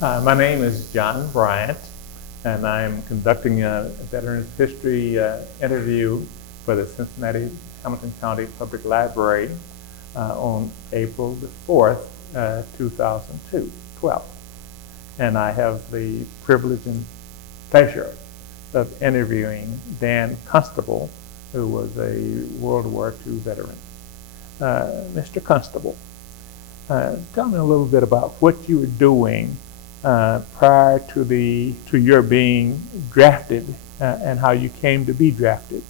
My name is John Bryant, and I'm conducting a Veterans History interview for the Cincinnati Hamilton County Public Library on April the 4th, 2012. And I have the privilege and pleasure of interviewing Dan Constable, who was a World War II veteran. Mr. Constable, tell me a little bit about what you were doing prior to your being drafted and how you came to be drafted.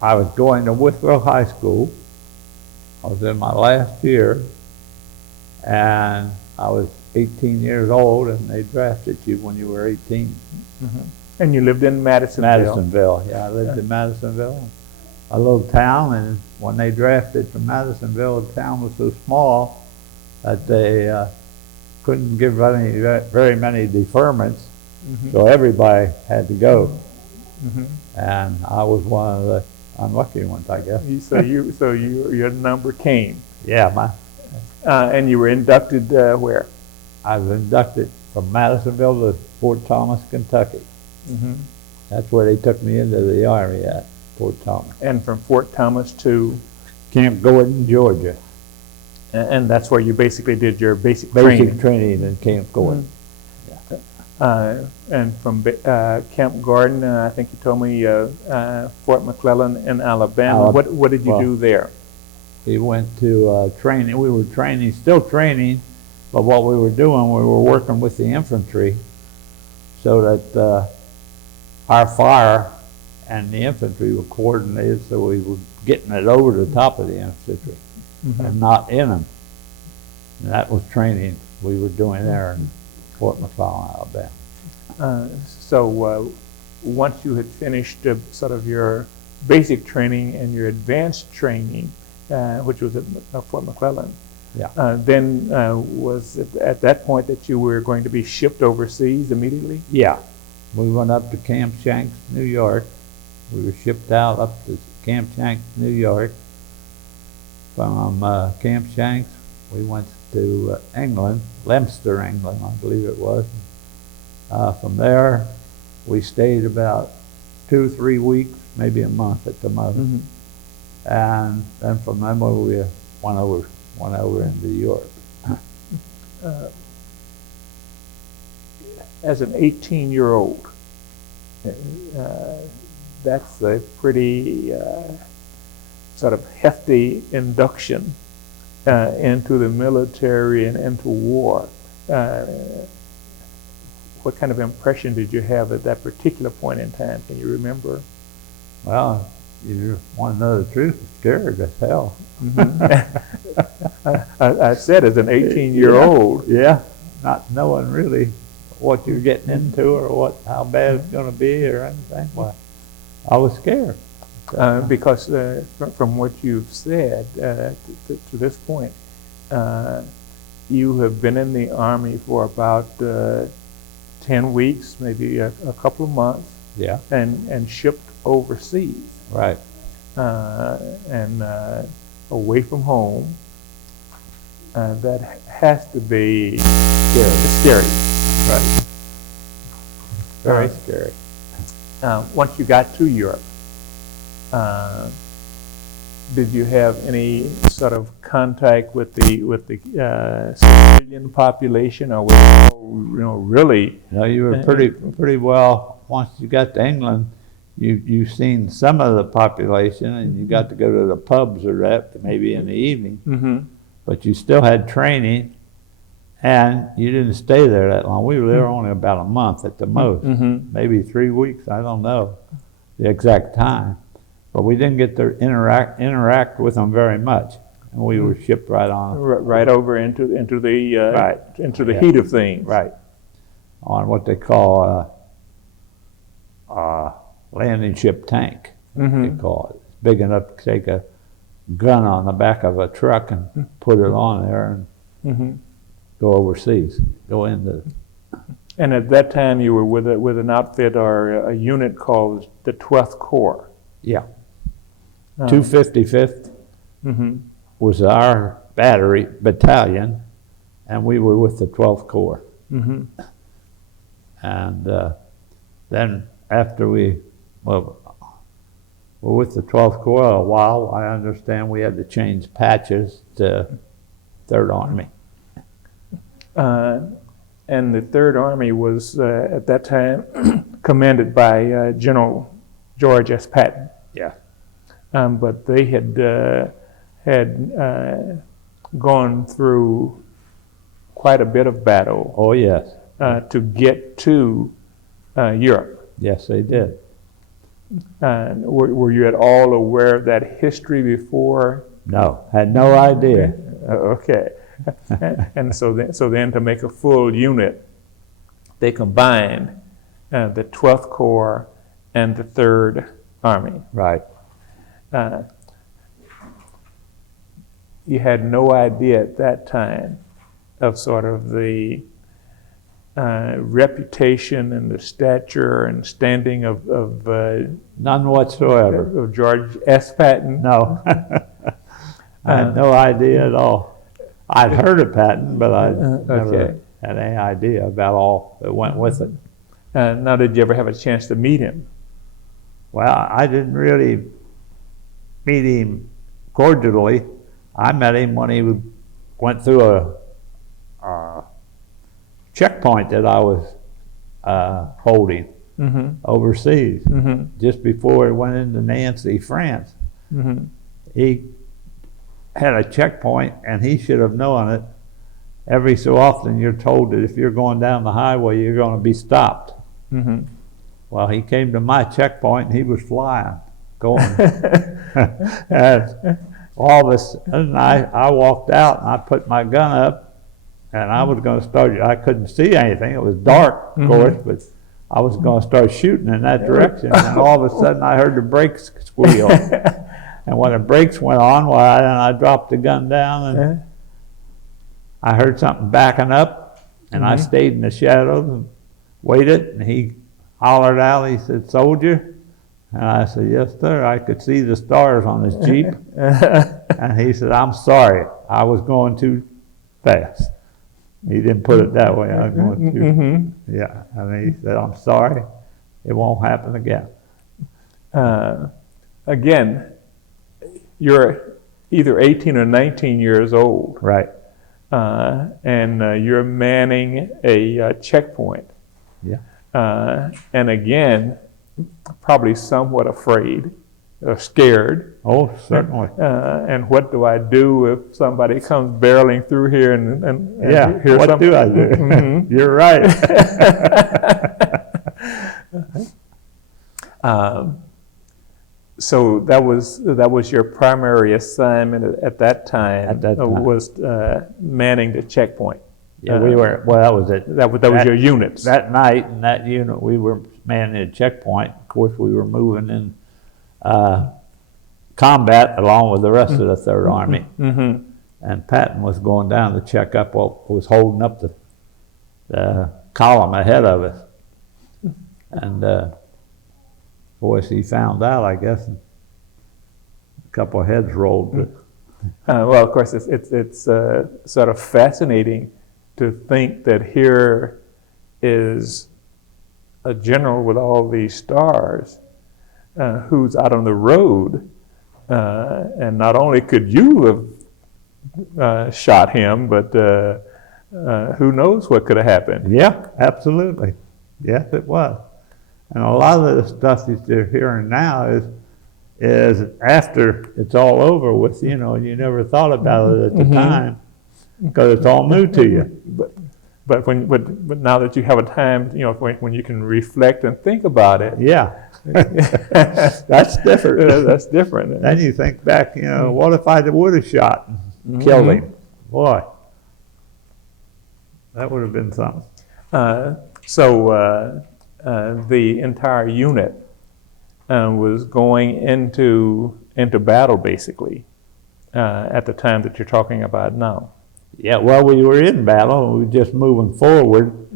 I was going to Withrow High School. I was in my last year, and I was 18 years old, and they drafted you when you were 18. Mm-hmm. And you lived in Madisonville? Madisonville, yeah. I lived in Madisonville, a little town, and when they drafted from Madisonville, the town was so small that they couldn't give very many deferments, mm-hmm. so everybody had to go. Mm-hmm. And I was one of the unlucky ones, I guess. So your number came. Yeah, and you were inducted where? I was inducted from Madisonville to Fort Thomas, Kentucky. Mm-hmm. That's where they took me into the Army at, Fort Thomas. And from Fort Thomas to? Camp Gordon, Georgia. And that's where you basically did your basic training? Basic training in Camp Gordon. Mm-hmm. And from Camp Gordon, I think you told me Fort McClellan in Alabama. What did you do there? We went to training. We were training, still training, but what we were doing, we were working with the infantry so that our fire and the infantry were coordinated, so we were getting it over the top of the infantry, mm-hmm. and not in them. And that was training we were doing there in Fort McClellan, Alabama. So once you had finished sort of your basic training and your advanced training, which was at Fort McClellan, yeah. Then was it at that point that you were going to be shipped overseas immediately? Yeah. We went up to Camp Shanks, New York. We were shipped out up to Camp Shanks, New York. From Camp Shanks, we went to England, Leicester, England, I believe it was. From there, we stayed about 2 or 3 weeks, maybe a month at the most. Mm-hmm. And then from them we went over into Europe. As an 18-year-old, that's a pretty sort of hefty induction into the military and into war. What kind of impression did you have at that particular point in time? Can you remember? Well, you want to know the truth, scared as hell. Mm-hmm. I said as an 18-year-old. Yeah, not knowing really what you're getting into or how bad it's going to be or anything. Well, I was scared. Because from what you've said to this point, you have been in the Army for about 10 weeks, maybe a couple of months, yeah, and shipped overseas. Right. And away from home. That has to be scary. Right. Very scary. Once you got to Europe, did you have any sort of contact with the civilian population, or was really? No, you were pretty well. Once you got to England, you've seen some of the population, and you got to go to the pubs or that maybe in the evening. Mm-hmm. But you still had training, and you didn't stay there that long. We were there only about a month at the most, mm-hmm. maybe 3 weeks. I don't know the exact time, but we didn't get to interact with them very much, and we were shipped right on, right over into the heat of things, right, on what they call landing ship tank. Mm-hmm. They call it. It's big enough to take a gun on the back of a truck and put it on there and mm-hmm. go overseas, go into. And at that time, you were with an outfit or a unit called the 12th Corps. Yeah. 255th mm-hmm. was our battalion, and we were with the 12th Corps. Mm-hmm. And then after we were with the 12th Corps a while, I understand we had to change patches to 3rd Army. And the Third Army was at that time commanded by General George S. Patton. Yeah. But they had gone through quite a bit of battle. Oh, yes. To get to Europe. Yes, they did. Were you at all aware of that history before? No, had no idea. Okay. And so then to make a full unit, they combined the 12th Corps and the 3rd Army. Right. You had no idea at that time of sort of the reputation and the stature and standing of None whatsoever. of George S. Patton. No. I had no idea at all. I'd heard of Patton, but I never had any idea about all that went with it. Now, did you ever have a chance to meet him? Well, I didn't really meet him cordially. I met him when he went through a checkpoint that I was holding overseas, just before he went into Nancy, France. He had a checkpoint, and he should have known it. Every so often you're told that if you're going down the highway, you're going to be stopped. Well, he came to my checkpoint, and he was flying, going. And all of a sudden, I walked out, and I put my gun up, and I was going to start. I couldn't see anything. It was dark, of course, but I was going to start shooting in that direction. And all of a sudden, I heard the brakes squeal. And when the brakes went on, well, I dropped the gun down, and I heard something backing up, and I stayed in the shadows and waited, and he hollered out. He said, "Soldier?" And I said, "Yes, sir." I could see the stars on his Jeep. And he said, "I'm sorry. I was going too fast." He didn't put it that way. I was going too. Yeah. And he said, "I'm sorry. It won't happen again." Again, you're either 18 or 19 years old. Right. And you're manning a checkpoint. Yeah. And again, probably somewhat afraid, scared. Oh, certainly. And what do I do if somebody comes barreling through here and yeah, here's what something? do I do? You're right. So that was your primary assignment at that time. At that time. Was manning the checkpoint. Yeah, we were. Well, that was it. That was your units. That night in that unit, we were manning a checkpoint. Of course, we were moving in combat along with the rest of the Third Army. And Patton was going down to check up what was holding up the column ahead of us. And of course, he found out, I guess, and a couple of heads rolled. Well, of course, it's sort of fascinating to think that here is a general with all these stars who's out on the road, and not only could you have shot him, but who knows what could have happened. Yeah, absolutely. Yes, it was. And a lot of the stuff that you're hearing now is after it's all over with, you know, and you never thought about it at the time because it's all new to you. But now that you have a time, you know, when you can reflect and think about it. Yeah. That's different. That's different. Then you think back, you know, what if I would have shot and killed him? Boy, that would have been something. So the entire unit was going into battle, basically, at the time that you're talking about now. Yeah, well, we were in battle. We were just moving forward,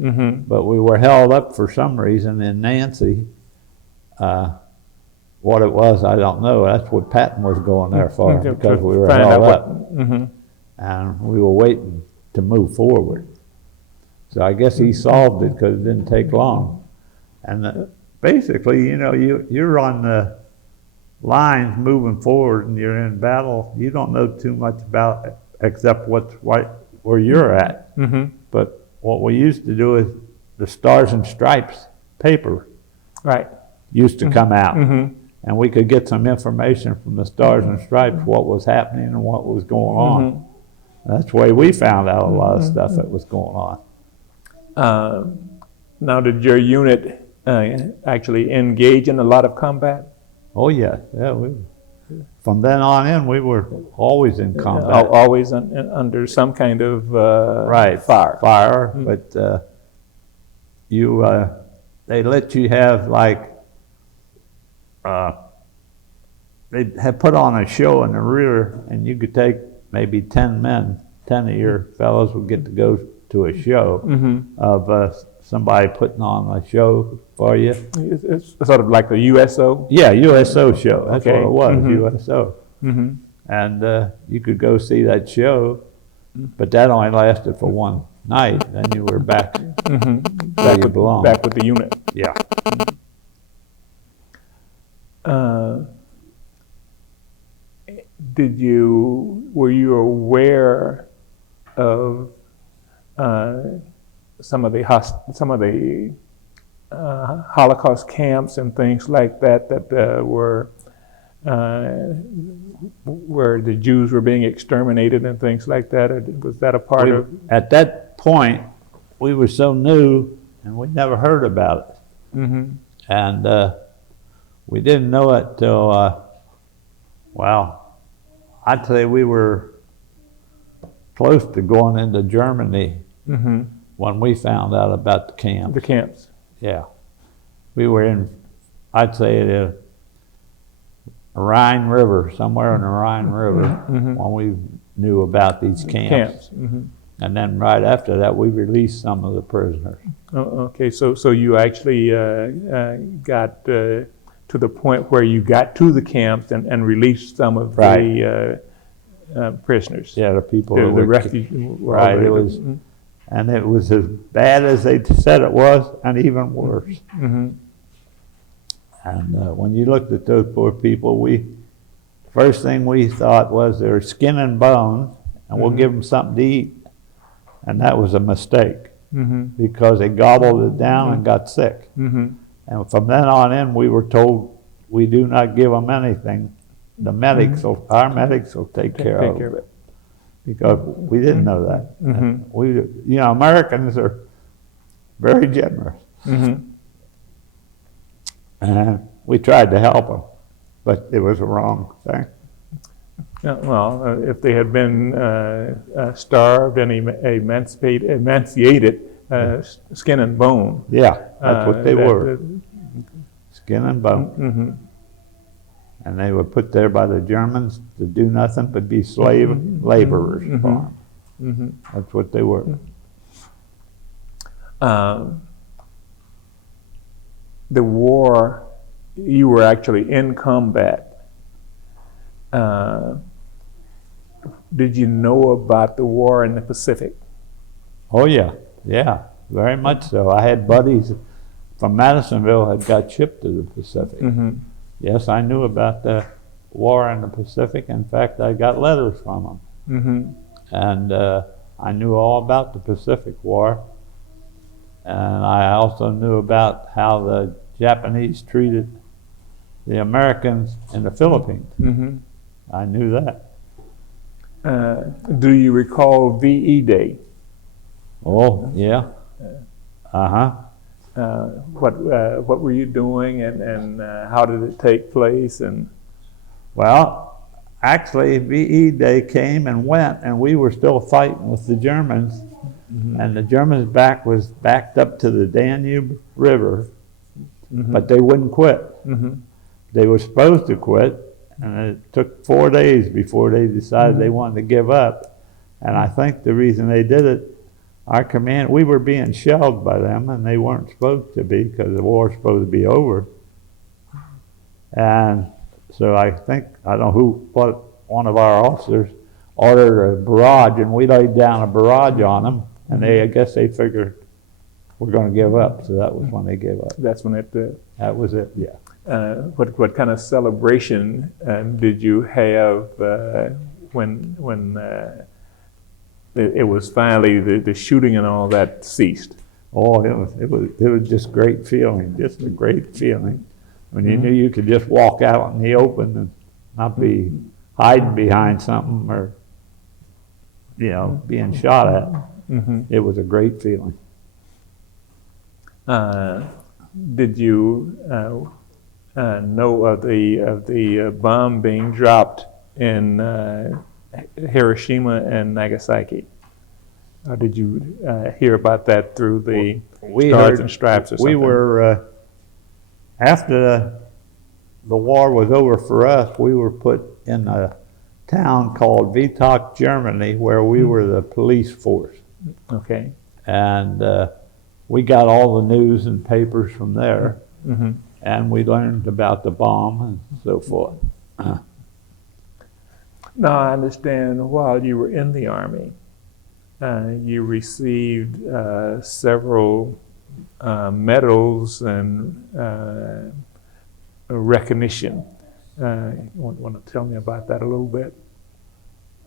but we were held up for some reason in Nancy. What it was, I don't know. That's what Patton was going there for, because we were held up. And we were waiting to move forward. So I guess he solved it because it didn't take long. And basically, you know, you're on the lines moving forward and you're in battle. You don't know too much about it except what's right where you're at. Mm-hmm. But what we used to do is the Stars and Stripes paper Right. used to come out. Mm-hmm. And we could get some information from the Stars and Stripes, what was happening and what was going on. Mm-hmm. That's the way we found out a lot of stuff that was going on. Now, did your unit actually engage in a lot of combat? Oh yeah, from then on in, we were always in combat. Always under some kind of Right, fire. Mm-hmm. But they let you have like, they had put on a show in the rear, and you could take maybe 10 men, 10 of your fellows would get to go to a show of somebody putting on a show for you. It's sort of like the USO? Yeah, USO show, that's Okay. what it was, Mhm. USO. Mm-hmm. And you could go see that show, but that only lasted for one night, then you were back where you belong. Back with the unit. Yeah. Were you aware of some of the Holocaust camps and things like that were where the Jews were being exterminated and things like that? Or was that a part of? At that point, we were so new and we never heard about it. Mm-hmm. And we didn't know it till, I'd say we were close to going into Germany when we found out about the camps. The camps. Yeah. We were in, I'd say, the Rhine River, somewhere in the Rhine River, when we knew about these camps. And then right after that, we released some of the prisoners. Oh, okay, so you actually got to the point where you got to the camps and released some of the prisoners. Yeah, the people The that were refugees. right. It was, and it was as bad as they said it was, and even worse. And when you looked at those poor people, first thing we thought was they're skin and bone, and we'll give them something to eat. And that was a mistake because they gobbled it down and got sick. And from then on in, we were told we do not give them anything. The medics, our medics will take care of it. Because we didn't know that. And Americans are very generous. And we tried to help them, but it was the wrong thing. Yeah, well, if they had been starved and emaciated, skin and bone. Yeah, that's what they were. Skin and bone. And they were put there by the Germans to do nothing but be slave laborers for them. That's what they were. The war, you were actually in combat. Did you know about the war in the Pacific? Oh yeah, very much so. I had buddies from Madisonville had got shipped to the Pacific. Yes, I knew about the war in the Pacific. In fact, I got letters from them. And I knew all about the Pacific War. And I also knew about how the Japanese treated the Americans in the Philippines. I knew that. Do you recall VE Day? Oh, yeah. What were you doing, and how did it take place? And well, actually, VE Day came and went, and we were still fighting with the Germans. And the Germans' back was backed up to the Danube River, but they wouldn't quit. They were supposed to quit, and it took 4 days before they decided they wanted to give up. And I think the reason they did it, our command, we were being shelled by them, and they weren't supposed to be because the war was supposed to be over. And so I think, I don't know what one of our officers ordered a barrage, and we laid down a barrage on them, and I guess they figured we're going to give up, so that was when they gave up. That's when it. That was it, yeah. What kind of celebration did you have when it was finally the shooting and all that ceased? Oh, it was just great feeling, just a great feeling. When you knew you could just walk out in the open and not be hiding behind something or, being shot at. It was a great feeling. Did you know of the bomb being dropped in Hiroshima and Nagasaki? Or did you hear about that through the Stars and Stripes or something? We were, after the war was over for us, we were put in a town called Vitok, Germany, where we were the police force. Okay. And we got all the news and papers from there, and we learned about the bomb and so forth. Now, I understand while you were in the Army, you received several medals and recognition. Want to tell me about that a little bit?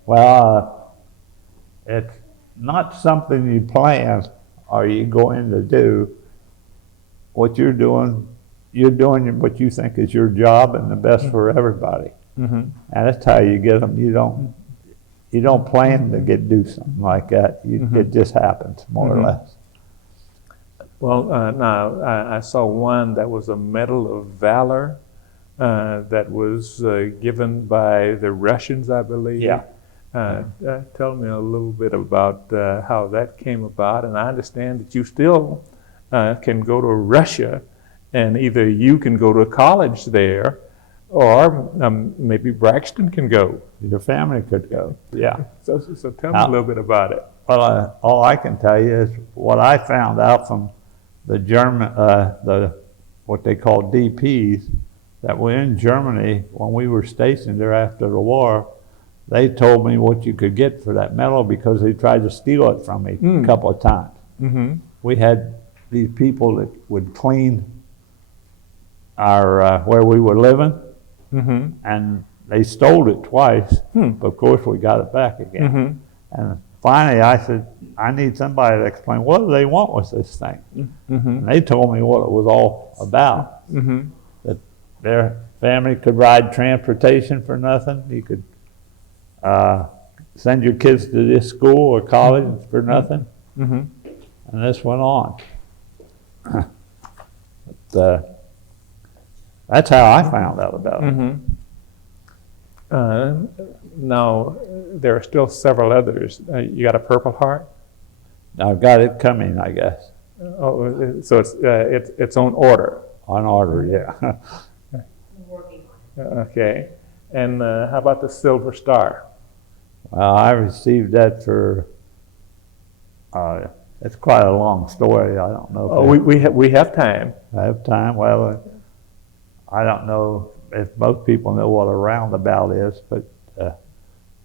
Well, it's not something you plan or you go in to do. What you're doing what you think is your job and the best for everybody. And that's how you get them. You don't plan to do something like that. It just happens, more or less. Well, now I saw one that was a Medal of Valor that was given by the Russians, I believe. Yeah. Tell me a little bit about how that came about. And I understand that you still can go to Russia, and either you can go to college there, or maybe Braxton can go. Your family could go. Yeah. So tell me a little bit about it. Well, all I can tell you is what I found out from the German, what they call DPs, that were in Germany when we were stationed there after the war. They told me what you could get for that medal because they tried to steal it from me a couple of times. We had these people that would clean our where we were living, and they stole it twice. But of course, we got it back again. And finally, I said, I need somebody to explain what do they want with this thing. And they told me what it was all about. That their family could ride transportation for nothing. You could send your kids to this school or college for nothing. And this went on. But, that's how I found out about it. Now, there are still several others. You got a Purple Heart? I've got it coming, I guess. Oh, so it's on order. On order, yeah. Okay. And how about the Silver Star? Well, I received that for, it's quite a long story. I don't know. We have time. I have time. Well, I don't know if most people know what a roundabout is, but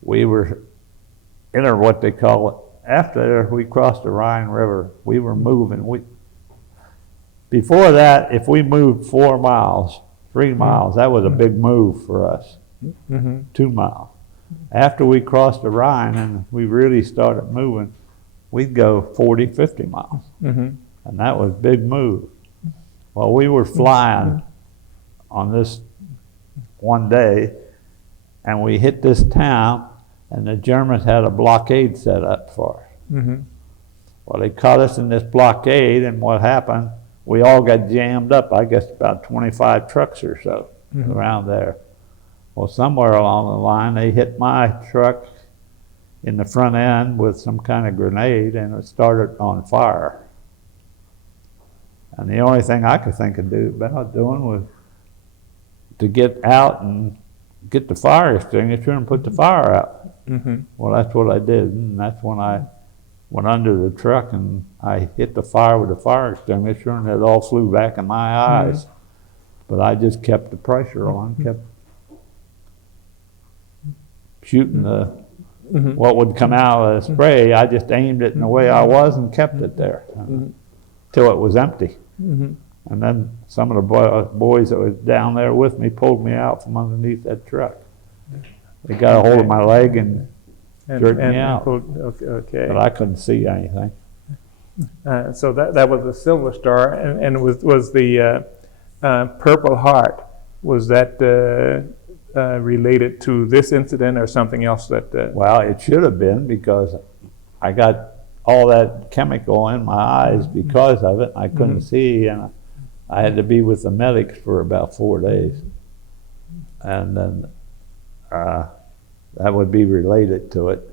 we were in what they call it. After we crossed the Rhine River, we were moving. Before that, if we moved 4 miles, 3 miles, that was a big move for us. 2 miles. After we crossed the Rhine and we really started moving, we'd go 40, 50 miles. And that was a big move. Well, we were flying on this one day, and we hit this town, and the Germans had a blockade set up for us. Well, they caught us in this blockade, and what happened, we all got jammed up, I guess about 25 trucks or so around there. Well, somewhere along the line, they hit my truck in the front end with some kind of grenade, and it started on fire. And the only thing I could think of about doing was to get out and get the fire extinguisher and put the fire out. Well, that's what I did, and that's when I went under the truck and I hit the fire with the fire extinguisher, and it all flew back in my eyes. But I just kept the pressure on, kept shooting the what would come out of the spray. I just aimed it in the way I was and kept it there till it was empty. And then some of the boys that were down there with me pulled me out from underneath that truck. They got a hold of my leg and jerked me out. Okay. But I couldn't see anything. So that was the Silver Star, and was the Purple Heart, was that related to this incident or something else that? Well, it should have been, because I got all that chemical in my eyes because of it. I couldn't see, and I had to be with the medics for about 4 days. And then that would be related to it.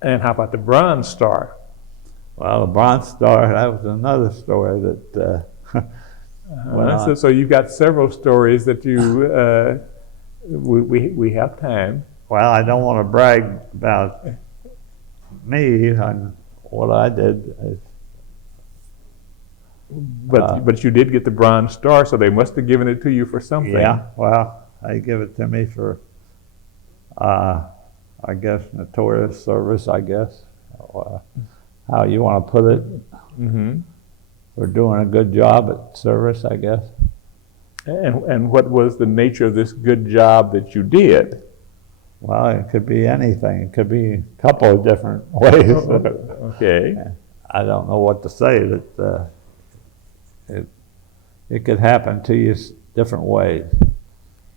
And how about the Bronze Star? Well, the Bronze Star, that was another story that so you've got several stories that you, we have time. Well, I don't want to brag about me and what I did. But you did get the Bronze Star, so they must have given it to you for something. Yeah, well, they give it to me for, I guess, notorious service, I guess. How you want to put it. For doing a good job at service, I guess. And what was the nature of this good job that you did? Well, it could be anything. It could be a couple of different ways. Okay. I don't know what to say. That it could happen to you different ways.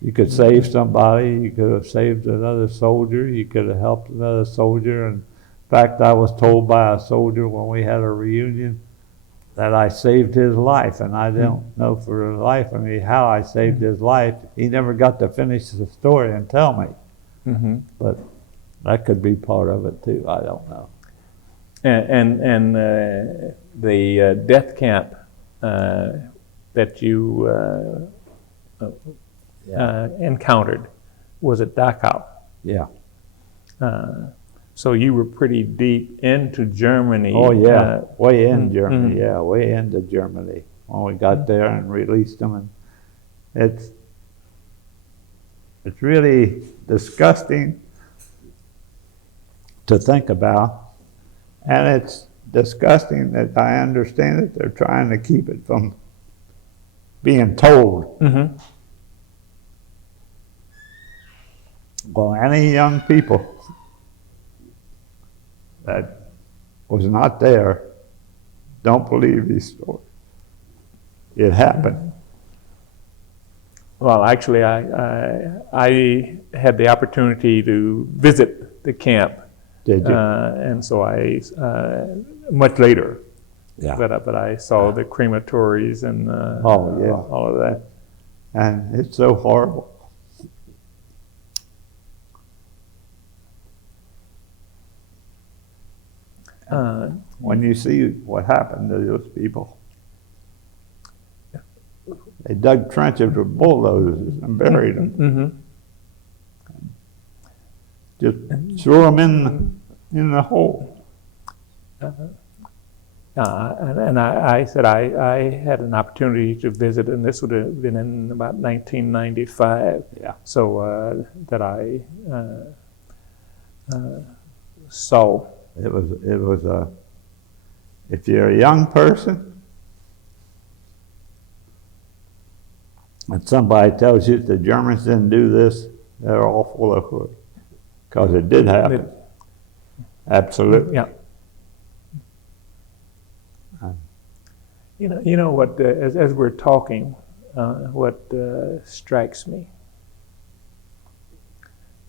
You could save somebody. You could have saved another soldier. You could have helped another soldier. And in fact, I was told by a soldier when we had a reunion that I saved his life, and I don't know for the life of me how I saved his life. He never got to finish the story and tell me. But that could be part of it too. I don't know. And the death camp that you encountered was at Dachau. Yeah. So you were pretty deep into Germany. Oh yeah, way in Germany. Yeah, way into Germany when we got there and released them. And it's really disgusting to think about, and it's disgusting that I understand that they're trying to keep it from being told. Well, any young people that was not there don't believe these stories. It happened. Well, actually, I had the opportunity to visit the camp. Did you? And so I, much later, Yeah. but I saw the crematories and all of that. And it's so horrible. When you see what happened to those people, they dug trenches with bulldozers and buried them. Just threw them in the hole. And I said I had an opportunity to visit, and this would have been in about 1995. Yeah. So that I saw. It was a, if you're a young person and somebody tells you that the Germans didn't do this, they're all full of hood. Because it did happen. Absolutely. Yeah. You know what? As we're talking, what strikes me,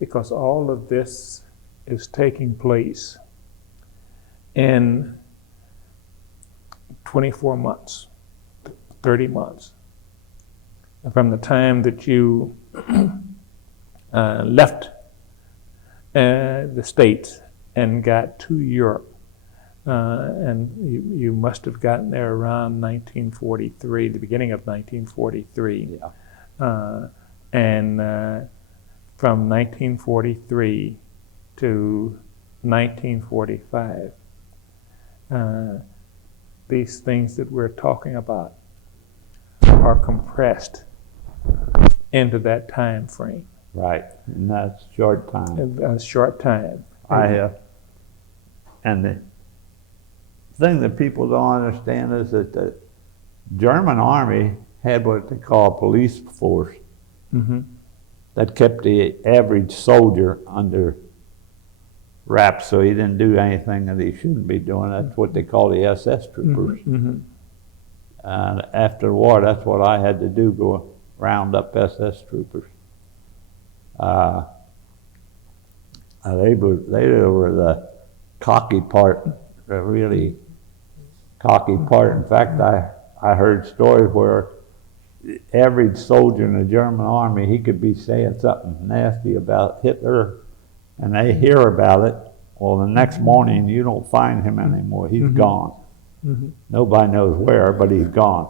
because all of this is taking place in 24 months, 30 months, from the time that you left the States and got to Europe. And you must have gotten there around 1943, the beginning of 1943. Yeah. And from 1943 to 1945, these things that we're talking about are compressed into that time frame. Right, and that's short time. in a short time. And the thing that people don't understand is that the German army had what they call a police force that kept the average soldier under wraps, so he didn't do anything that he shouldn't be doing. That's what they call the SS troopers. And after the war, that's what I had to do, go round up SS troopers. They were the cocky part, the really cocky part. In fact, I heard stories where the average soldier in the German army, he could be saying something nasty about Hitler, and they hear about it. Well, the next morning, you don't find him anymore. He's gone. Nobody knows where, but he's gone.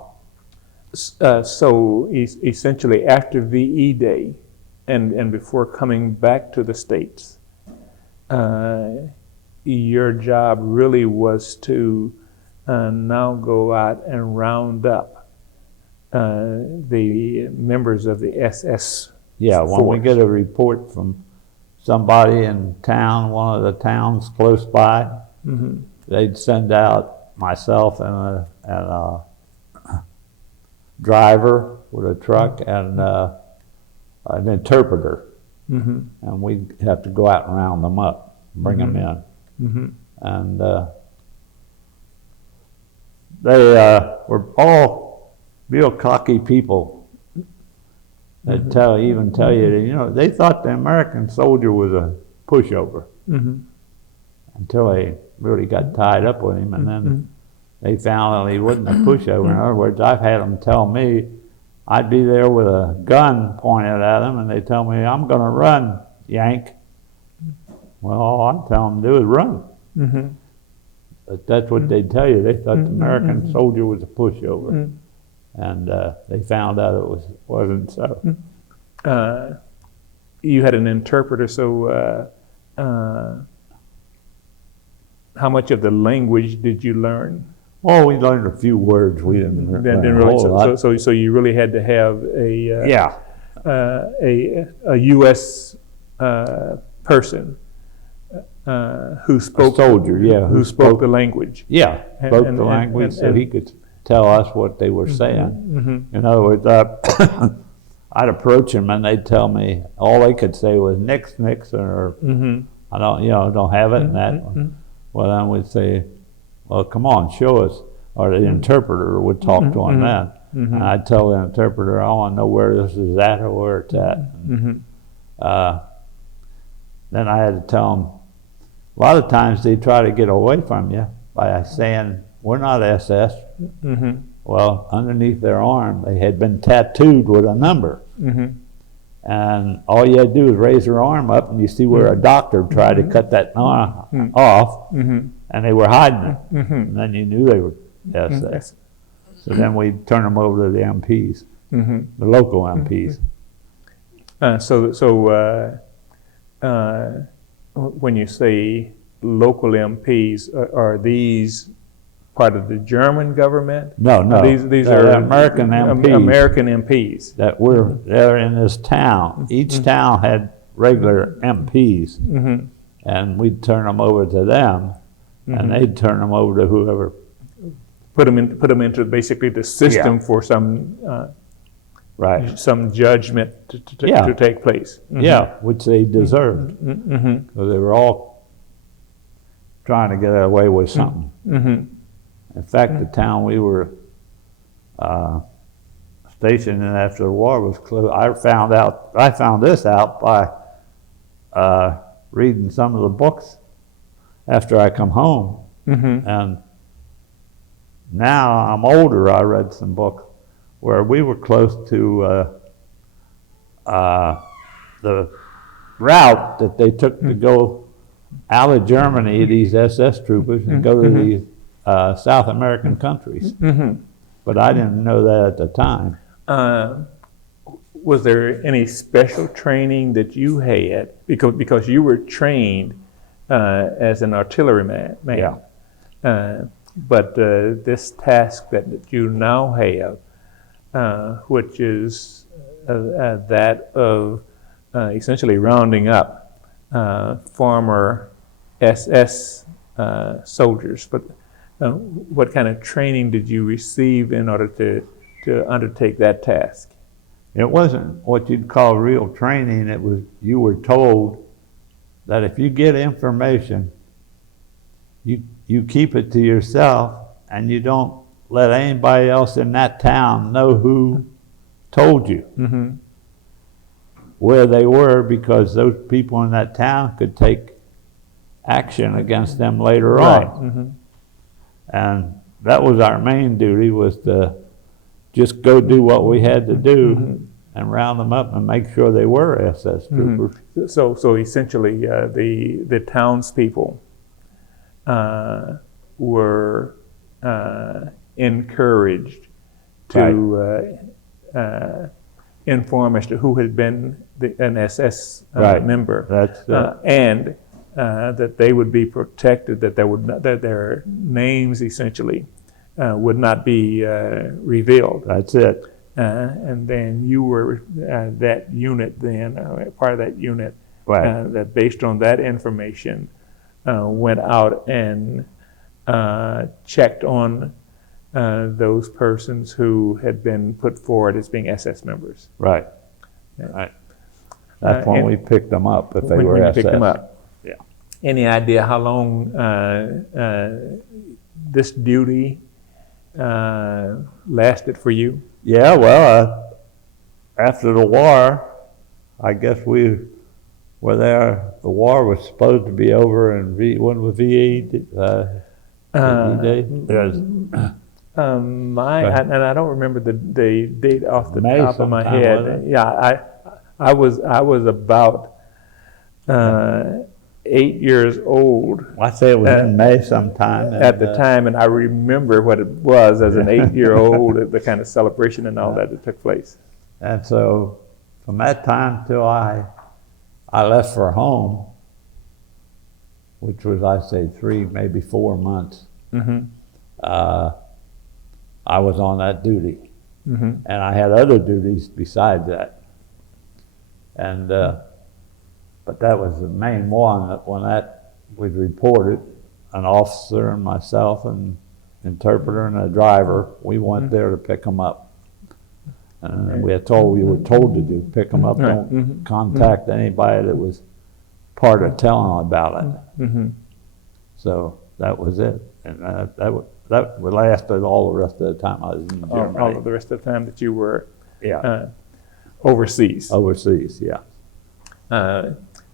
So essentially, after VE Day, and before coming back to the States, your job really was to now go out and round up the members of the SS. Yeah, when we get a report from somebody in town, one of the towns close by, they'd send out myself and a driver with a truck and an interpreter, and we'd have to go out and round them up, bring them in, and they were all real cocky people. They'd even tell you, they thought the American soldier was a pushover until they really got tied up with him, and then they found that he wasn't a pushover. In other words, I've had them tell me, I'd be there with a gun pointed at them, and they tell me, "I'm going to run, Yank." Well, all I tell them to do is run. But that's what they'd tell you. They thought the American soldier was a pushover. And they found out it wasn't so. You had an interpreter, so how much of the language did you learn? Well, we learned a few words. We didn't learn a whole lot. So you really had to have a U.S. Person who spoke, a soldier, who spoke the language. Yeah, spoke the language, so he could tell us what they were saying. In other words, I'd approach them and they'd tell me, all they could say was nix, nix, or I don't have it, and that. Well, then we'd say, well, come on, show us. Or the interpreter would talk to them then. And I'd tell the interpreter, I want to know where this is at or where it's at. Then I had to tell them, a lot of times they try to get away from you by saying, we're not SS. Well, underneath their arm, they had been tattooed with a number. And all you had to do is raise their arm up, and you see where a doctor tried to cut that off, and they were hiding it. And then you knew they were SS. So then we'd turn them over to the MPs, the local MPs. When you say local MPs, are these part of the German government? No. These are American MPs. American MPs. They're in this town. Each town had regular MPs, and we'd turn them over to them, and they'd turn them over to whoever. Put them into basically the system for some some judgment to take place. Yeah, which they deserved, because they were all trying to get away with something. In fact, the town we were stationed in after the war was closed. I found this out by reading some of the books after I come home. And now I'm older, I read some books where we were close to the route that they took to go out of Germany, these SS troopers, and go to these South American countries. But I didn't know that at the time. Was there any special training that you had? Because you were trained as an artilleryman. But this task that you now have, which is that of essentially rounding up former SS soldiers. But what kind of training did you receive in order to undertake that task? It wasn't what you'd call real training. It was, you were told that if you get information, you keep it to yourself and you don't let anybody else in that town know who told you where they were, because those people in that town could take action against them later on. And that was our main duty, was to just go do what we had to do and round them up and make sure they were SS troopers. So essentially, the townspeople were encouraged to inform as to who had been an SS member. That's and that they would be protected, that their names essentially would not be revealed. That's it. And then you were that unit, part of that unit, that based on that information went out and checked on those persons who had been put forward as being SS members. Right. That's when we picked them up, if they were when SS. You picked them up. Yeah. Any idea how long this duty lasted for you? Yeah, well, after the war, I guess we were there. The war was supposed to be over in when was VE Day? And I don't remember the date off the top of my head. Yeah, I was about 8 years old. I say it was in May sometime. At the time, and I remember what it was as an 8-year-old, the kind of celebration and all that took place. And so from that time till I left for home, which was, I say, 3, maybe 4 months, I was on that duty. And I had other duties besides that. And but that was the main one. That when that was reported, an officer and myself and interpreter and a driver, we went there to pick them up. And we were told to pick them up. Don't contact anybody that was part of telling about it. So that was it. And that lasted all the rest of the time I was in Germany. All of the rest of the time that you were overseas. Overseas, yeah.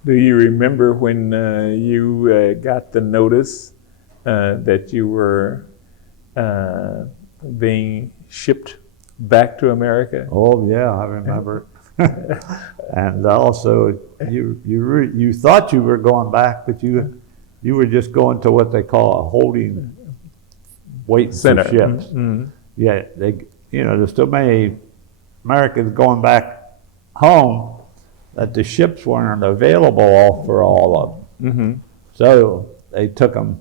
Do you remember when you got the notice that you were being shipped back to America? Oh yeah, I remember. And also, you thought you were going back, but you were just going to what they call a holding waiting center. For ships. Yeah, there's so many Americans going back home that the ships weren't available for all of them. So they took them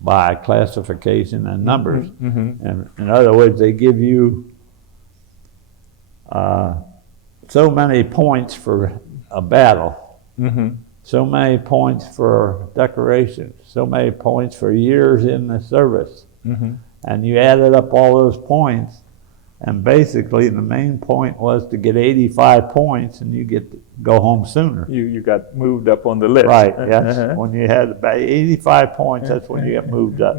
by classification and numbers. And in other words, they give you so many points for a battle, so many points for decorations, so many points for years in the service. And you added up all those points, and basically the main point was to get 85 points and you get to go home sooner. You got moved up on the list. Right, yes. When you had about 85 points, that's when you get moved up.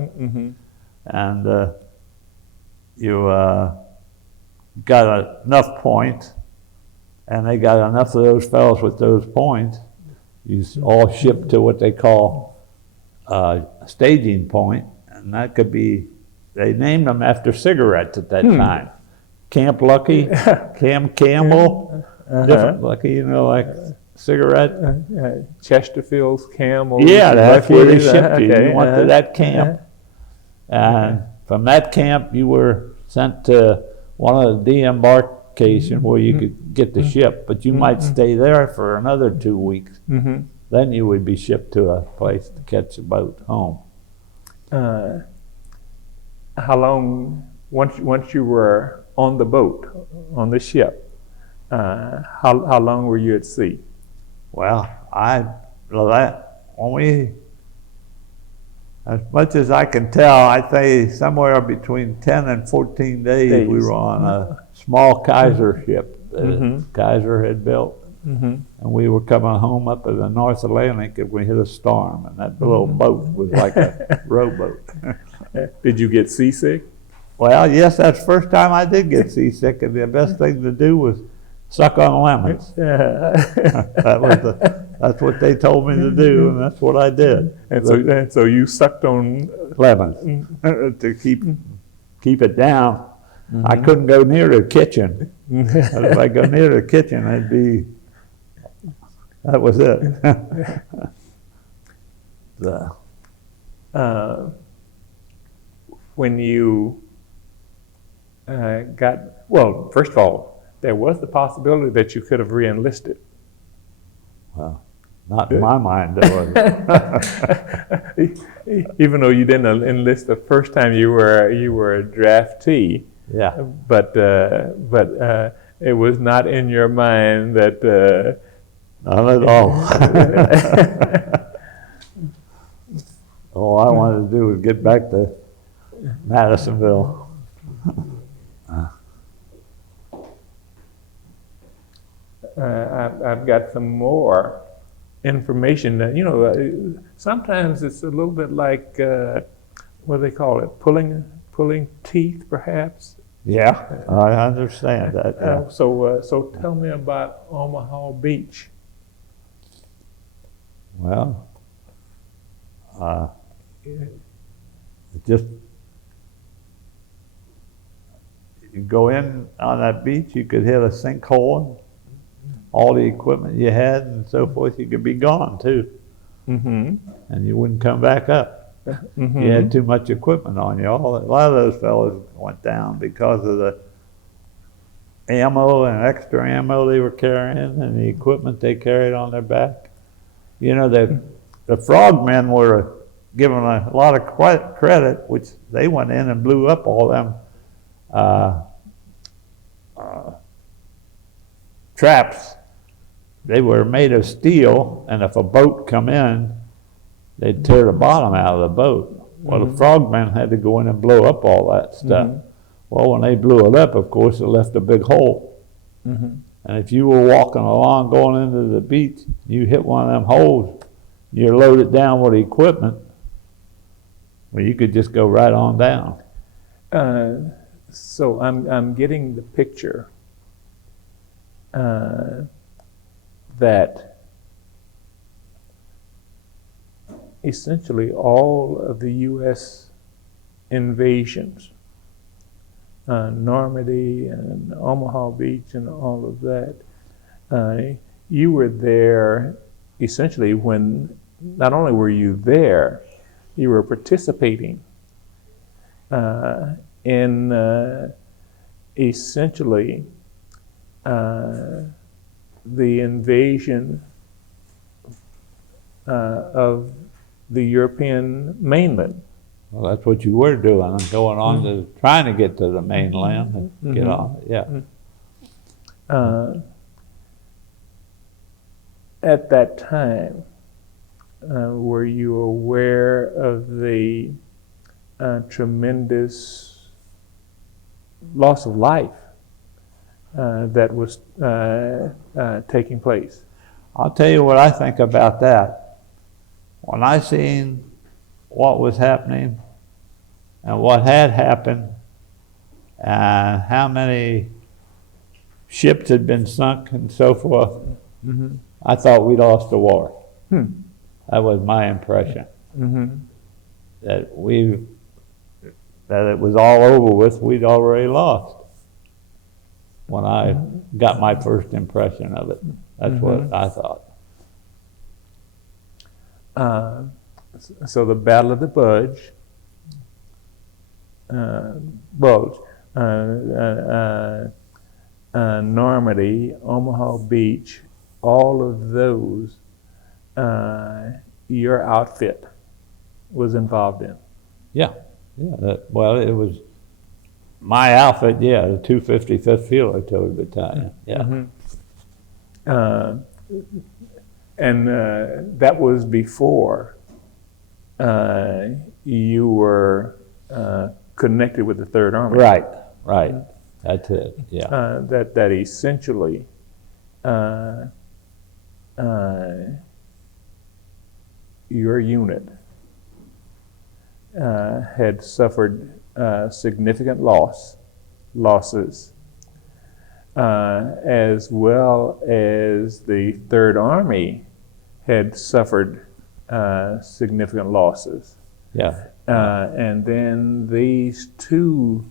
And you got enough points, and they got enough of those fellows with those points, you all shipped to what they call a staging point, and that could be, they named them after cigarettes at that time. Camp Lucky, Cam Campbell, different Lucky, like cigarette. Chesterfield's Camel. Yeah, that's where they shipped you. You went to that camp. And from that camp, you were sent to one of the de-embarkation where you could get the ship, but you might stay there for another 2 weeks. Then you would be shipped to a place to catch a boat home. How long, once you were on the boat, on the ship, how long were you at sea? Well, when we, as much as I can tell, I'd say somewhere between 10 and 14 days we were on a small Kaiser ship that Kaiser had built. And we were coming home up in the North Atlantic and we hit a storm, and that little boat was like a rowboat. Did you get seasick? Well, yes, that's the first time I did get seasick, and the best thing to do was suck on lemons. That's what they told me to do, and that's what I did. And so you sucked on lemons to keep it down. I couldn't go near the kitchen. If I go near the kitchen, that was it. When you well, first of all, there was the possibility that you could have re-enlisted. Well, not in my mind, there was. Even though you didn't enlist the first time you were a draftee. Yeah. But it was not in your mind that. Not at all. All I wanted to do was get back to Madisonville. I've got some more information that, sometimes it's a little bit like, what do they call it? Pulling teeth, perhaps? Yeah, I understand that. Yeah. So tell me about Omaha Beach. Well, just you go in on that beach, you could hit a sinkhole, all the equipment you had and so forth, you could be gone too. And you wouldn't come back up. You had too much equipment on you. A lot of those fellows went down because of the ammo and extra ammo they were carrying and the equipment they carried on their back. The frogmen were given a lot of credit, which they went in and blew up all them traps. They were made of steel, and if a boat come in, they'd tear the bottom out of the boat. Well, the frogmen had to go in and blow up all that stuff. Well, when they blew it up, of course, it left a big hole. And if you were walking along going into the beach, you hit one of them holes, you're loaded down with equipment, well, you could just go right on down. So I'm getting the picture that essentially all of the U.S. invasions, Normandy and Omaha Beach and all of that, you were there essentially when not only were you there, you were participating in essentially the invasion of the European mainland. Well, that's what you were doing, going on to trying to get to the mainland and get on. Yeah. At that time, were you aware of the tremendous loss of life that was taking place? I'll tell you what I think about that. When I seen what was happening and what had happened and how many ships had been sunk and so forth, I thought we'd lost the war. That was my impression. That it was all over with, we'd already lost. When I got my first impression of it, that's what I thought. So the Battle of the Bulge, Normandy, Omaha Beach, all of those, your outfit was involved in. Yeah. Well, it was my outfit, the 255th Field Artillery Battalion. Yeah. And that was before you were connected with the Third Army. Right, right. That's it, yeah. That essentially your unit had suffered significant losses, as well as the Third Army had suffered significant losses. Yeah. And then these two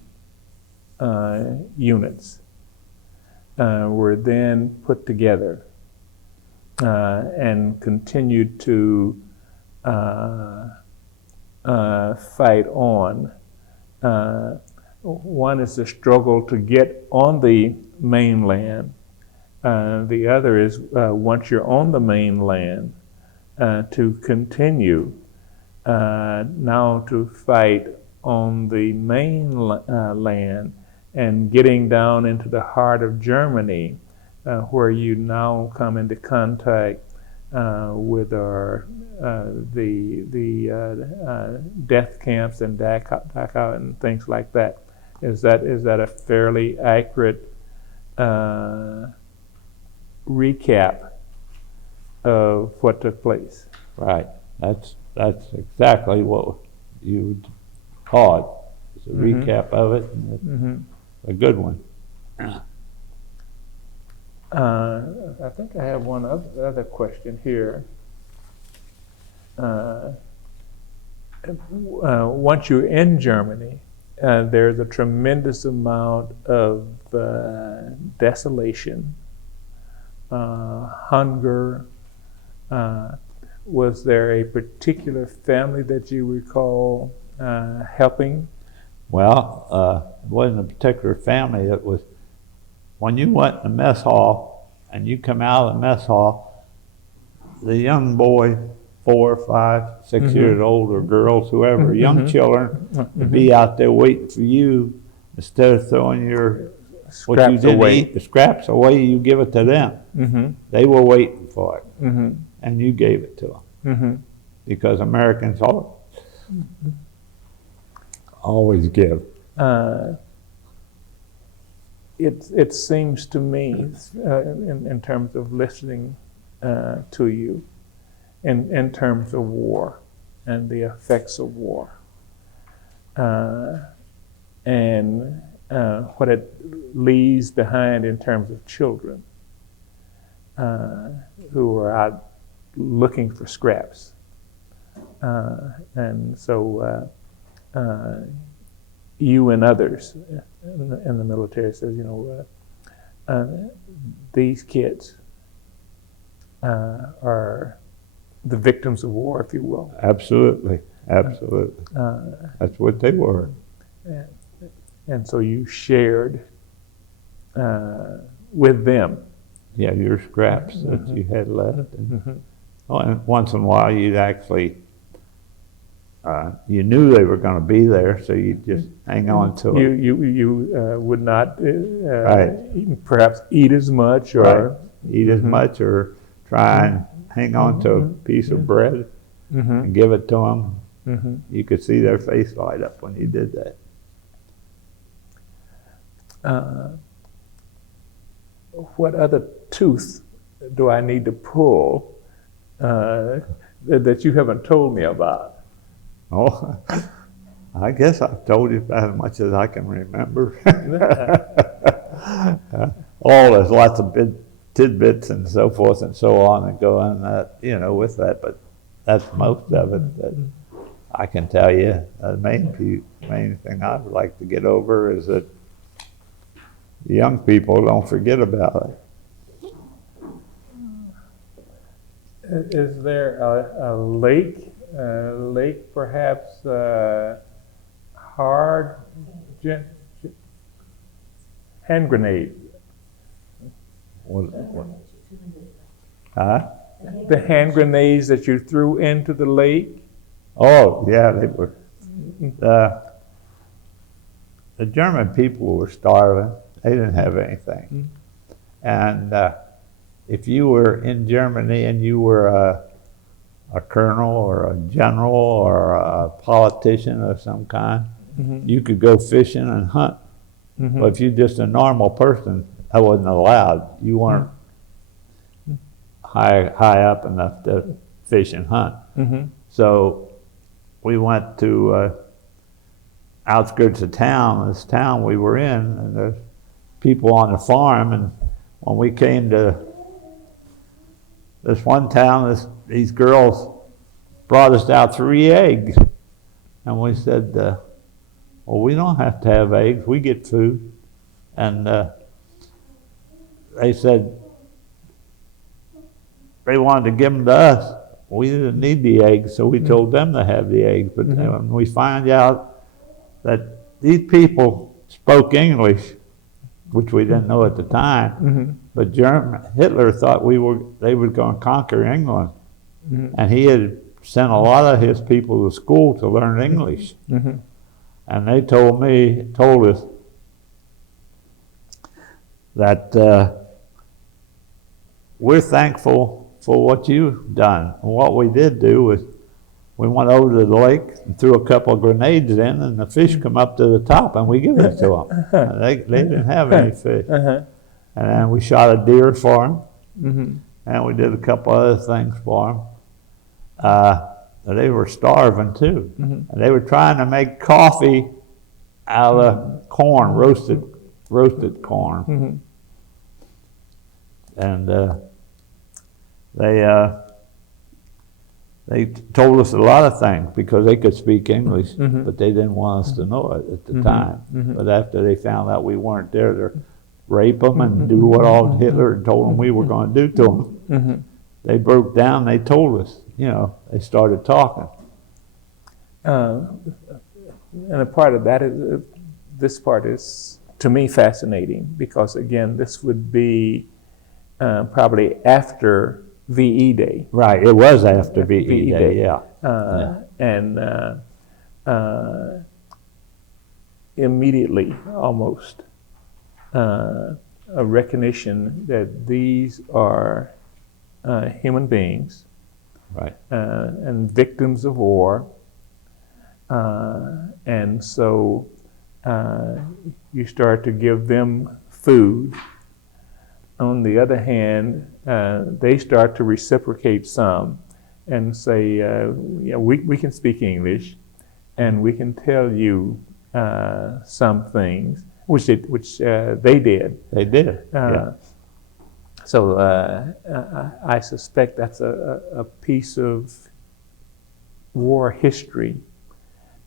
units were then put together and continued to fight on. One is the struggle to get on the mainland. The other is once you're on the mainland, to continue now to fight on the mainland and getting down into the heart of Germany, where you now come into contact with the death camps and Dachau and things like that. Is that a fairly accurate recap of what took place? Right. That's exactly what you caught. It's a recap of it, and a good one. I think I have one other question here. Once you're in Germany, there's a tremendous amount of desolation, hunger. Was there a particular family that you recall helping? Well, it wasn't a particular family. It was when you went in the mess hall and you come out of the mess hall, the young boy, 4, 5, 6 years old, or girls, whoever, young children, would be out there waiting for you. Instead of throwing your what you didn't eat, the scraps away, you give it to them. They were waiting for it, and you gave it to them, because Americans always give. It seems to me, in terms of listening to you, in terms of war and the effects of war, and what it leaves behind in terms of children who are out looking for scraps. And so you and others in the military says, these kids are the victims of war, if you will. Absolutely, absolutely. That's what they were. And so you shared with them. Yeah, your scraps that you had left. And once in a while you'd actually, you knew they were going to be there, so you just hang on to it. You would not Right. perhaps eat as much, or eat as much, or try and hang on to a piece of bread and give it to them. You could see their face light up when you did that. What other tooth do I need to pull that you haven't told me about? Oh, I guess I've told you about as much as I can remember. There's lots of tidbits and so forth and so on that go on that, with that, but that's most of it that I can tell you. The main thing I would like to get over is that the young people don't forget about it. Is there a lake perhaps hard hand grenade? Huh? The hand grenades that you threw into the lake? Oh, yeah, they were. The German people were starving. They didn't have anything. And if you were in Germany and you were a colonel or a general or a politician of some kind, you could go fishing and hunt. But if you're just a normal person, that wasn't allowed. You weren't high up enough to fish and hunt. So we went to outskirts of town, this town we were in, and there's people on the farm, and when we came to this one town, these girls brought us out 3 eggs. And we said, well, we don't have to have eggs, we get food. And they said they wanted to give them to us. We didn't need the eggs, so we told them to have the eggs. But when we find out that these people spoke English, which we didn't know at the time, but Hitler thought they were going to conquer England, and he had sent a lot of his people to school to learn English. And they told us that we're thankful for what you've done. And what we did do was we went over to the lake and threw a couple of grenades in, and the fish come up to the top, and we give it to them. They didn't have any fish. And then we shot a deer for them, and we did a couple other things for them. They were starving too. And they were trying to make coffee out of corn, roasted corn. And they told us a lot of things because they could speak English, but they didn't want us to know it at the time. But after they found out we weren't there to rape them and do what all Hitler had told them we were going to do to them, they broke down. They told us, they started talking. And a part of that is, this part is, to me, fascinating because, again, this would be probably after VE Day. Right, it was after VE Day, yeah. And immediately, almost, a recognition that these are human beings, right, and victims of war. And so you start to give them food. On the other hand, they start to reciprocate some and say, we can speak English and we can tell you some things, which they did. They did, yeah. So I suspect that's a piece of war history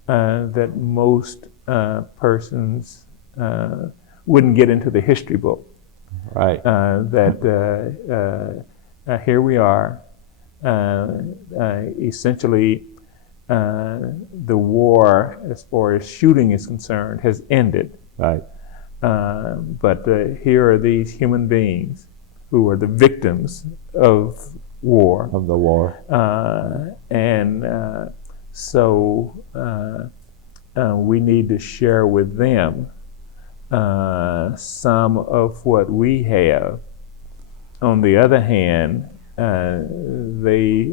that most persons wouldn't get into the history book. Right. Here we are, essentially the war, as far as shooting is concerned, has ended. Right. But here are these human beings who are the victims of war. Of the war. So we need to share with them some of what we have. On the other hand, they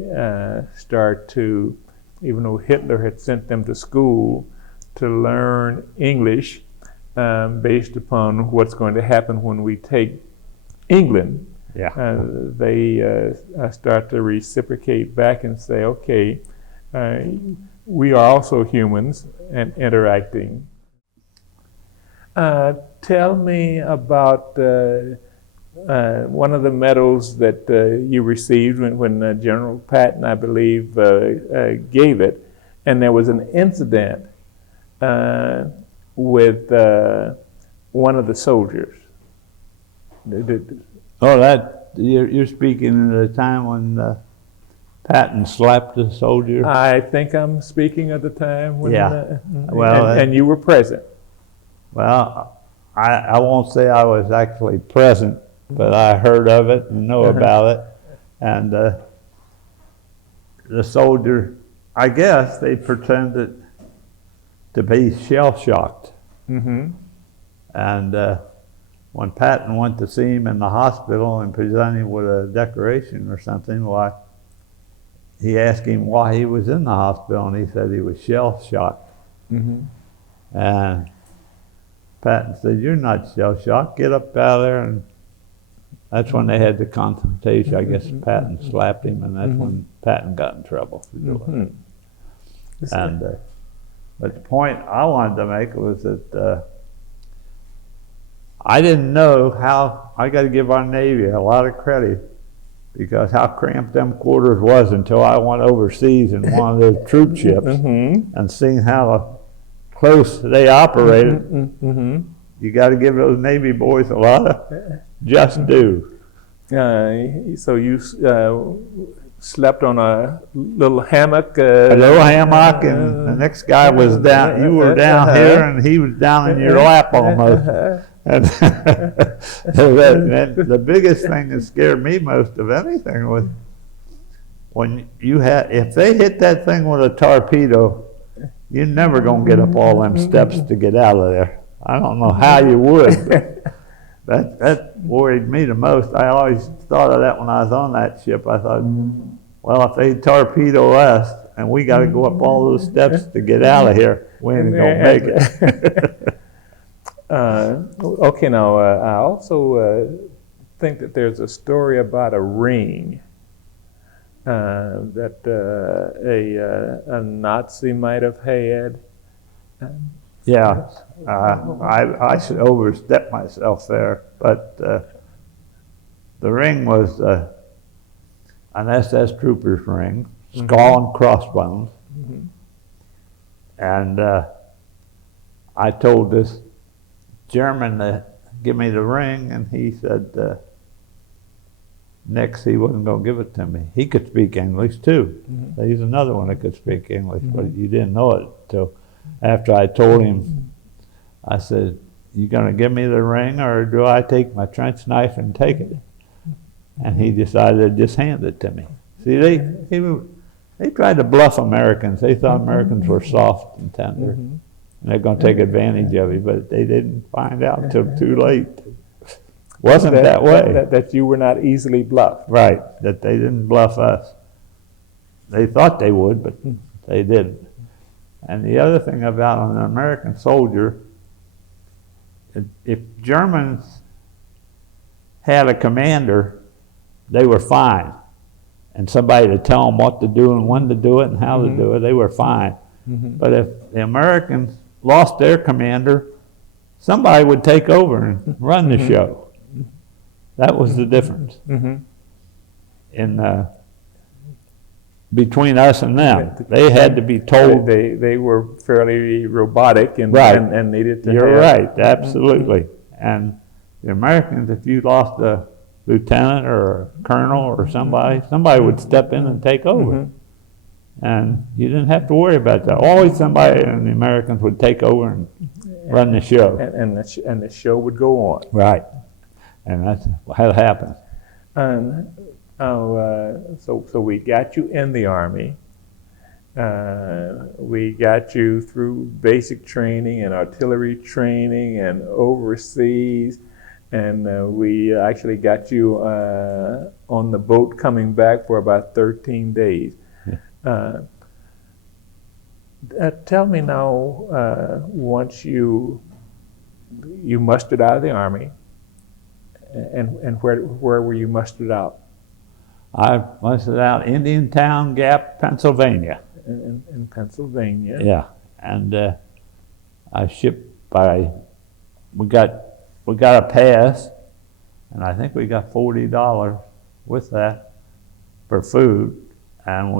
start to, even though Hitler had sent them to school to learn English based upon what's going to happen when we take England, they start to reciprocate back and say, okay, we are also humans and interacting. Tell me about one of the medals that you received when General Patton, I believe, gave it, and there was an incident with one of the soldiers. You're speaking at a time when Patton slapped the soldier? I think I'm speaking at the time when, and you were present. Well, I won't say I was actually present, but I heard of it and know about it. And the soldier, I guess they pretended to be shell-shocked. And when Patton went to see him in the hospital and present him with a decoration or something, why, he asked him why he was in the hospital, and he said he was shell-shocked. Mm-hmm. And Patton said, "You're not shell-shocked. Get up out of there." And that's when they had the confrontation. I guess Patton slapped him, and that's when Patton got in trouble for doing it. And but the point I wanted to make was that I didn't know how. I got to give our Navy a lot of credit, because how cramped them quarters was until I went overseas in one of those troop ships and seen how close they operated. You got to give those Navy boys a lot of just due. So you slept on a little hammock? A little hammock, and the next guy was down. You were down here, and he was down in your lap almost. And the biggest thing that scared me most of anything was when if they hit that thing with a torpedo, you're never gonna get up all them steps to get out of there. I don't know how you would. That worried me the most. I always thought of that when I was on that ship. I thought, well, if they torpedo us and we got to go up all those steps to get out of here, we ain't gonna make it. Okay, now I also think that there's a story about a ring that a Nazi might have had. Yeah, I should overstep myself there, but the ring was an SS trooper's ring, skull and crossbones, and I told this German to give me the ring, and he said next he wasn't going to give it to me. He could speak English too. He's another one that could speak English, but you didn't know it till after I told him. I said, "You going to give me the ring, or do I take my trench knife and take it?" And he decided to just hand it to me. See, they tried to bluff Americans. They thought Americans were soft and tender. And they're going to take advantage of it, but they didn't find out until too late. Wasn't that way. That you were not easily bluffed. Right, that they didn't bluff us. They thought they would, but they didn't. And the other thing about an American soldier, if Germans had a commander, they were fine. And somebody to tell them what to do and when to do it and how to do it, they were fine. But if the Americans lost their commander, somebody would take over and run the show. That was the difference in between us and them. They had to be told. They were fairly robotic and needed to. You're right, absolutely. And the Americans, if you lost a lieutenant or a colonel or somebody would step in and take over. And you didn't have to worry about that. Always somebody in the Americans would take over and run the show. And the show would go on. Right. And that's how it happened. So we got you in the Army. We got you through basic training and artillery training and overseas. And we actually got you on the boat coming back for about 13 days. Tell me now, once you mustered out of the Army, and where were you mustered out? I mustered out Indiantown Gap, Pennsylvania. In Pennsylvania. Yeah, and I shipped by. We got a pass, and I think we got $40 with that for food, and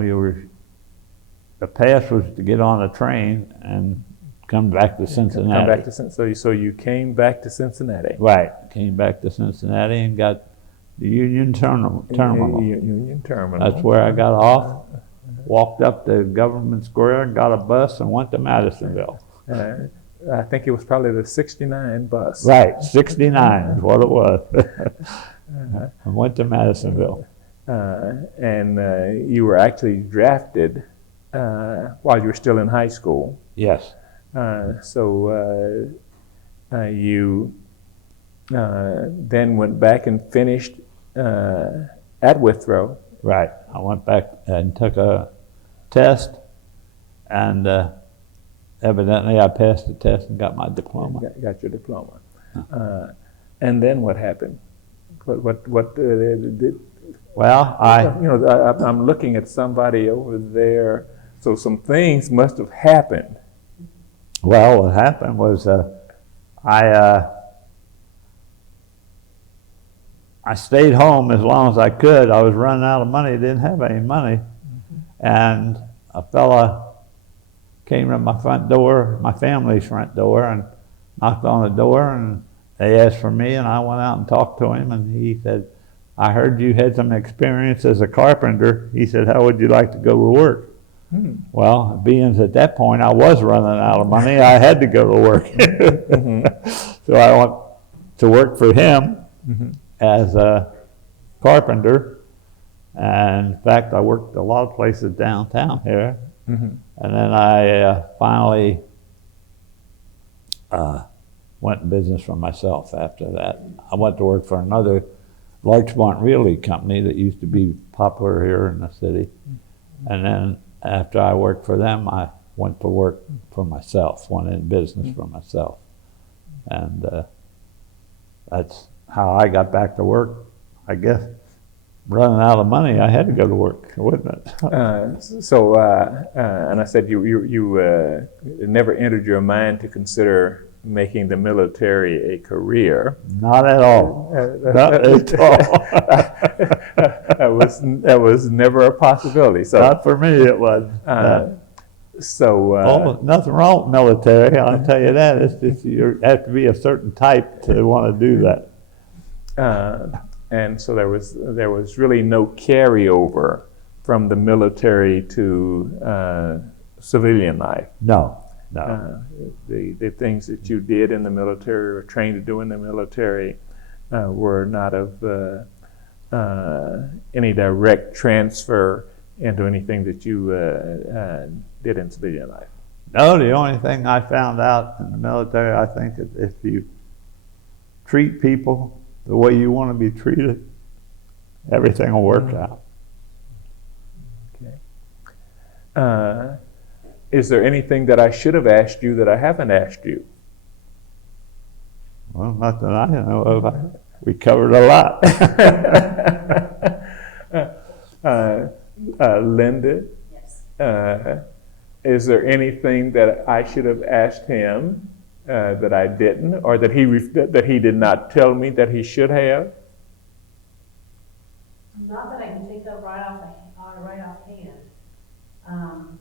the pass was to get on a train and come back to Cincinnati. So you came back to Cincinnati. Right, came back to Cincinnati and got the Union Terminal. Union Terminal. That's where I got off, walked up to Government Square and got a bus and went to Madisonville. I think it was probably the 69 bus. Right, 69 is what it was. I went to Madisonville. And you were actually drafted while you were still in high school. Yes. So you then went back and finished at Withrow. Right. I went back and took a test, and evidently I passed the test and got my diploma. Got your diploma. And then what happened? What did? Well, I'm looking at somebody over there. So some things must have happened. Well, what happened was I stayed home as long as I could. I was running out of money, didn't have any money. And a fella came to my front door, my family's front door, and knocked on the door, and they asked for me, and I went out and talked to him, and he said, I heard you had some experience as a carpenter. He said, how would you like to go to work? Well, being at that point I was running out of money, I had to go to work. So I went to work for him as a carpenter. And in fact, I worked a lot of places downtown here. And then I finally went in business for myself after that. I went to work for another Larchmont Realty company that used to be popular here in the city. And then after I worked for them, I went to work for myself, went in business for myself. And that's how I got back to work. I guess running out of money, I had to go to work, wouldn't it? And I said you never entered your mind to consider making the military a career. Not at all. Not at all. That was never a possibility. So not for me, it was. Nothing wrong with military. I'll tell you that. It's just you have to be a certain type to want to do that. And so there was really no carryover from the military to civilian life. No. The things that you did in the military or trained to do in the military were not of any direct transfer into anything that you did in civilian life. No, the only thing I found out in the military, I think, is if you treat people the way you want to be treated, everything will work out. Okay. Is there anything that I should have asked you that I haven't asked you? Well, not that I know of. We covered a lot. Linda? Yes. Is there anything that I should have asked him that I didn't, or that he did not tell me that he should have? Not that I can think of right offhand.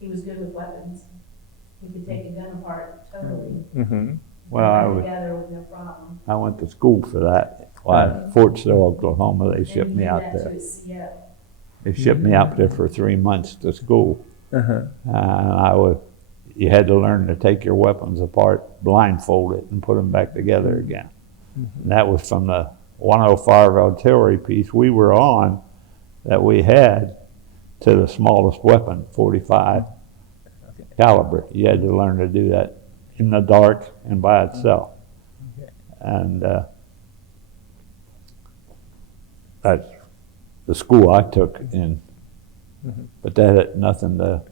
He was good with weapons. He could take a gun apart totally. Well, Together with no problem. I went to school for that. At Fort Sill, Oklahoma, they shipped me out there. They shipped me out there for 3 months to school. And you had to learn to take your weapons apart, blindfold it, and put them back together again. And that was from the 105 artillery piece we were on that we had to the smallest weapon, 45 caliber. You had to learn to do that in the dark and by itself. And that's the school I took in. But that had nothing to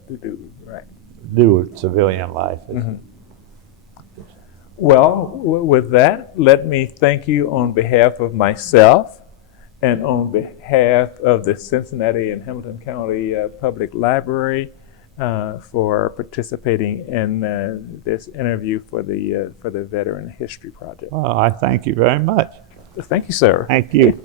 do with civilian life. Well, with that, let me thank you on behalf of myself and on behalf of the Cincinnati and Hamilton County Public Library for participating in this interview for the Veteran History Project. Well, I thank you very much. Thank you, sir. Thank you.